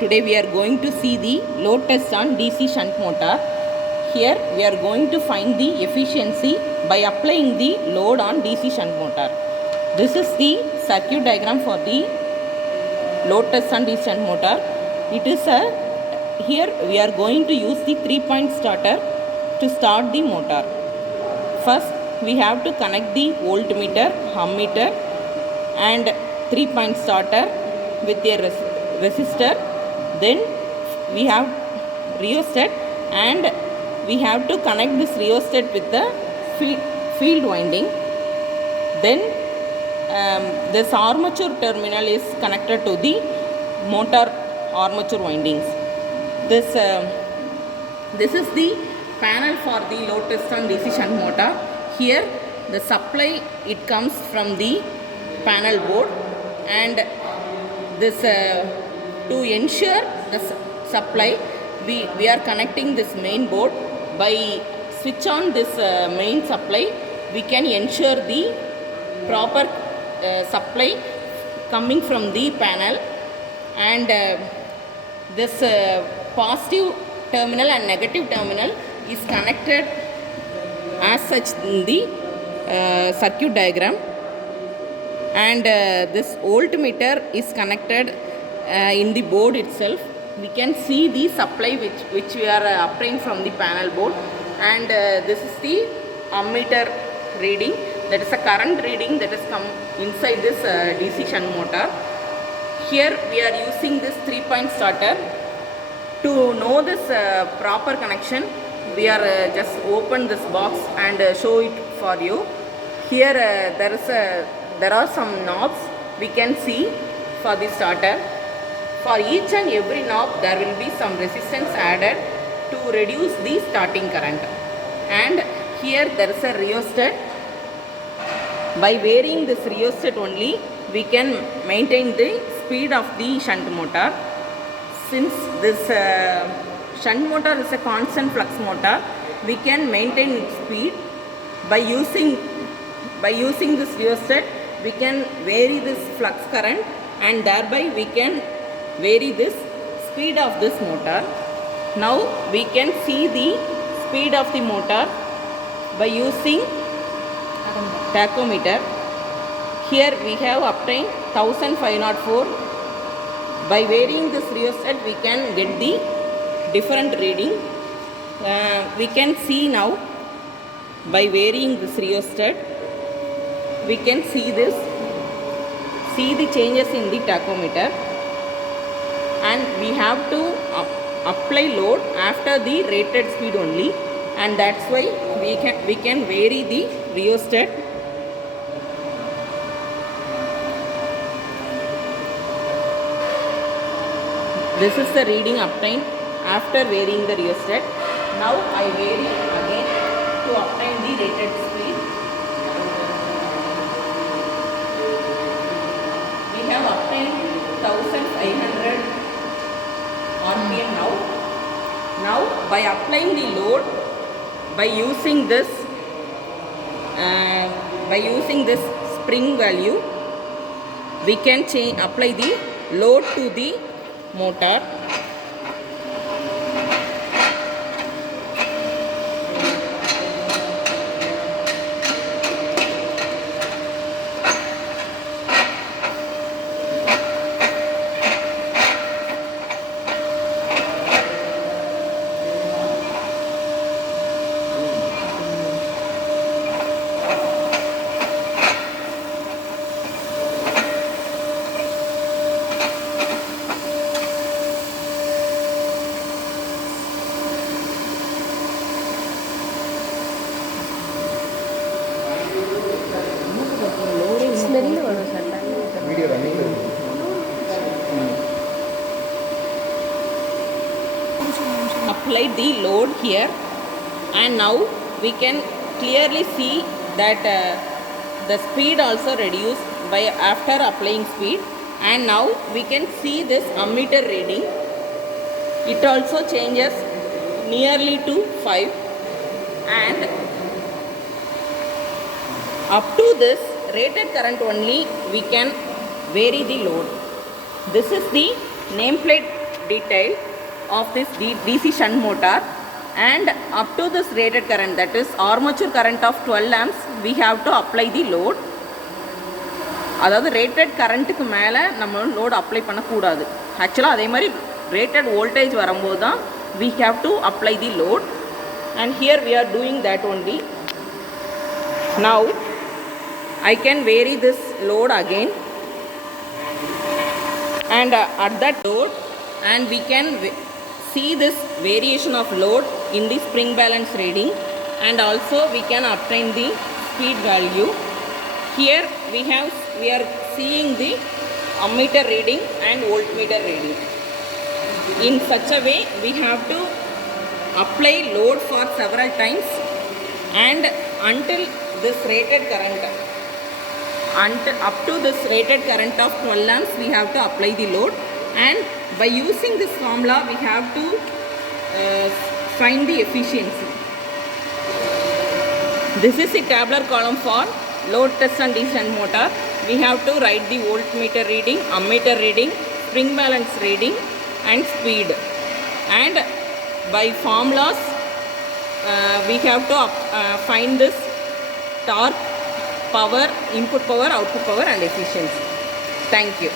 Today we are going to see the load test on DC shunt motor. Here we are going to find the efficiency by applying the load on DC shunt motor. This is the circuit diagram for the load test on DC shunt motor. Here we are going to use the 3-point starter to start the motor. First we have to connect the voltmeter, ammeter and 3-point starter with a resistor. Then we have rheostat and we have to connect this rheostat with the field winding. Then this armature terminal is connected to the motor armature windings. This is the panel for the load test on DC shunt motor. Here the supply, it comes from the panel board, and this to ensure the supply, we are connecting this main board. By switch on this main supply, we can ensure the proper supply coming from the panel, and this positive terminal and negative terminal is connected as such in the circuit diagram, and this voltmeter is connected in the board itself. We can see the supply which we are applying from the panel board, and this is the ammeter reading, that is a current reading that has come inside this DC shunt motor. Here we are using this 3-point starter. To know this proper connection, we are just open this box and show it for you. Here there are some knobs we can see for the starter. For each and every knob there will be some resistance added to reduce the starting current. And here there is a rheostat. By varying this rheostat only, we can maintain the speed of the shunt motor. Since this shunt motor is a constant flux motor, we can maintain its speed. By using this rheostat, we can vary this flux current, and thereby we can vary this speed of this motor. Now we can see the speed of the motor by using tachometer. Here we have obtained 1504. By varying this rheostat, we can get the different reading. We can see now, by varying this rheostat, we can see the changes in the tachometer, and we have to apply load after the rated speed only, and that's why we can vary the rheostat. This is the reading obtained after varying the rheostat. Now I vary again to obtain the rated speed. We have obtained 1500 RPM now. Now by applying the load, by using this spring value, we can apply the load to the motor. Applied the load here, and now we can clearly see that the speed also reduced by after applying speed, and now we can see this ammeter reading. It also changes nearly to 5, and up to this rated current only we can vary the load. This is the nameplate detail of this DC shunt motor, and up to this rated current, that is armature current of 12 amps, we have to apply the load. அதாவது rated கரண்ட்டுக்கு மேலே நம்ம load apply பண்ணக்கூடாது. ஆக்சுவலாக அதே மாதிரி rated voltage வரும்போது தான் we have to apply the load, and here we are doing that only. Now I can vary this load again, and at that load, and we can see this variation of load in the spring balance reading, and also we can obtain the speed value. Here we are seeing the ammeter reading and voltmeter reading. In such a way we have to apply load for several times, and until this rated current, up to this rated current of 12 amps we have to apply the load, and by using this formula we have to find the efficiency. This is the tabular column for load test and DC shunt motor. We have to write the voltmeter reading, ammeter reading, spring balance reading and speed, and by formulas we have to find this torque, power, input power, output power and efficiency. Thank you.